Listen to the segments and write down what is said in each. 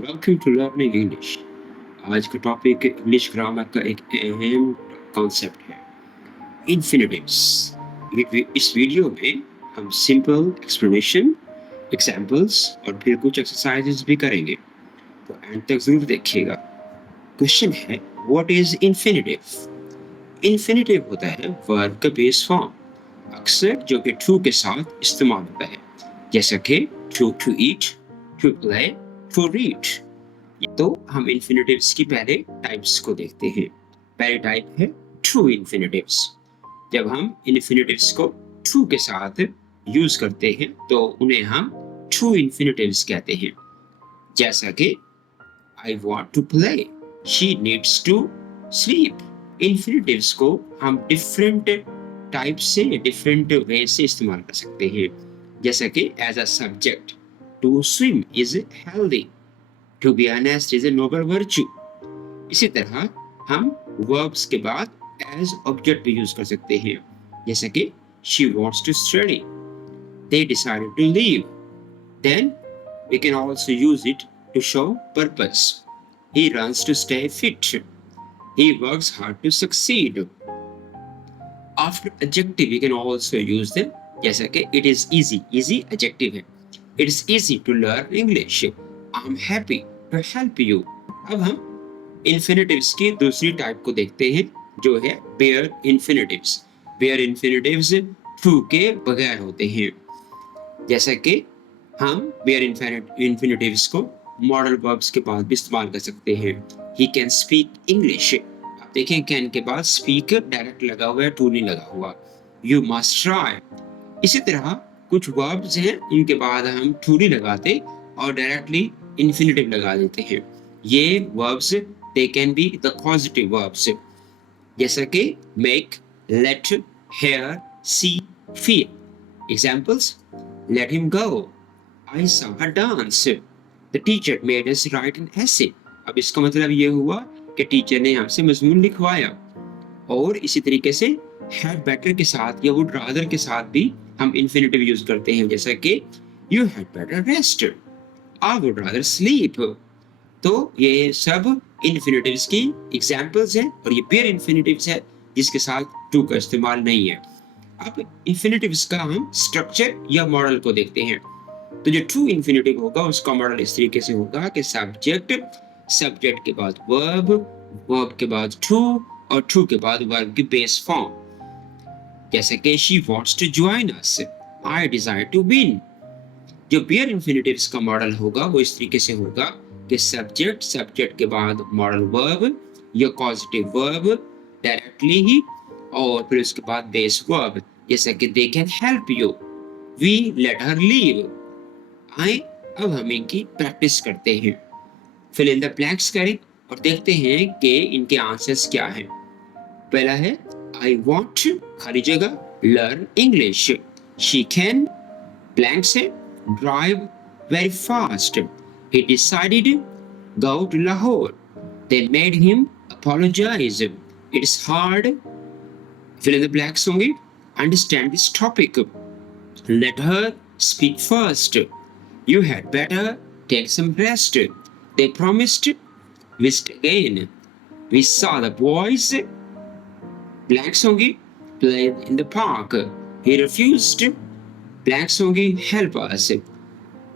Welcome to learning English. आज का topic English grammar का एक अहम कॉन्सेप्ट है, इन्फिनिटिव्स। इस वीडियो में हम सिंपल एक्सप्लेनेशन, एग्जांपल्स और फिर कुछ एक्सरसाइजेस भी करेंगे, तो एंड तक जरूर देखिएगा। क्वेश्चन है, व्हाट इज इन्फिनिटिव? इन्फिनिटिव होता है वर्ब का बेस फॉर्म, अक्सर जो कि टू के साथ इस्तेमाल होता है, जैसा कि to eat, to play, to read. तो हम इन्फिनिटिव्स की पहले टाइप्स को देखते हैं। पहली टाइप है ट्रू इन्फिनिटिव्स। जब हम इन्फिनिटिव्स को ट्रू के साथ यूज करते हैं तो उन्हें हम ट्रू इन्फिनिटिव्स कहते हैं, जैसा कि I want to play, she needs to sleep. Infinitives को हम डिफरेंट टाइप से, डिफरेंट वे से इस्तेमाल कर सकते हैं, जैसा कि as a subject, to swim is healthy, to be honest is a noble virtue। इसी तरह हम verbs के बाद as object भी यूज कर सकते हैं, जैसे कि she wants to study, they decided to leave। Then we can also use it to show purpose, he runs to stay fit, he works hard to succeed। After adjective we can also use them, जैसे कि it is easy, easy adjective है, it is easy to learn English, I'm happy to help you। अब हम इन्फिनिटिव्स की दूसरी type को देखते हैं, जो है बेयर इन्फिनिटिव्स। बेयर इन्फिनिटिव्स टू के बगैर होते हैं, जैसा कि हम बेयर इन्फिनिटिव्स को मॉडल वर्ब्स के बाद भी इस्तेमाल कर सकते हैं। ही कैन स्पीक इंग्लिश, आप देखें कैन के बाद स्पीक डायरेक्ट लगा हुआ है, टू नहीं लगा हुआ। You must try. इसी तरह कुछ वर्ब्स हैं उनके बाद हम टू नहीं लगाते और डायरेक्टली इन्फिनिटिव लगा देते हैं। ये verbs they can be the positive verbs, जैसा कि make, let, hear, see, feel. Examples, let him go, I saw her dance, the teacher made us write an essay। अब इसका मतलब ये हुआ कि टीचर ने हमसे मजमून लिखवाया। और इसी तरीके से had better के साथ या would rather के साथ भी हम इन्फिनिटिव यूज करते हैं, जैसा कि you had better rest, I would rather sleep। तो ये सब इन्फिनिटिव्स की एग्जांपल्स हैं और ये पेयर इन्फिनिटिव्स है जिसके साथ टू का इस्तेमाल नहीं है। अब इन्फिनिटिव्स का हम स्ट्रक्चर या मॉडल को देखते हैं। तो जो ट्रू इन्फिनिटिव होगा उसका मॉडल इस तरीके से होगा कि सब्जेक्ट, सब्जेक्ट के बाद वर्ब, वर्ब के बाद टू और टू के बाद वर्ब की बेस फॉर्म, जैसे कि she wants to join us, I desire to win. जो पेयर इन्फिनिटिव्स का मॉडल होगा वो इस तरीके से होगा कि सब्जेक्ट, सब्जेक्ट के बाद मॉडल वर्ब या पॉजिटिव वर्ब डायरेक्टली ही, और फिर उसके बाद बेस वर्ब, जैसे कि they can help you, we let her leave. आए अब हम इनकी प्रैक्टिस करते हैं। फिल इन द ब्लैंक्स करें और देखते हैं कि इनके आंसर्स क्या हैं। पहला है आई वॉन्ट, खाली जगह, learn English, she can, blank से, drive very fast, he decided go to Lahore, they made him apologize, it is hard, fill in the blanks होंगे, understand this topic, let her speak first, you had better take some rest, they promised visit again, we saw the boys, blanks होंगे, play in the park, he refused, blanks होंगे, help us.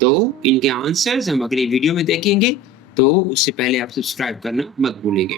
तो इनके answers हम अगली video में देखेंगे, तो उससे पहले आप सब्सक्राइब करना मत भूलिएगा।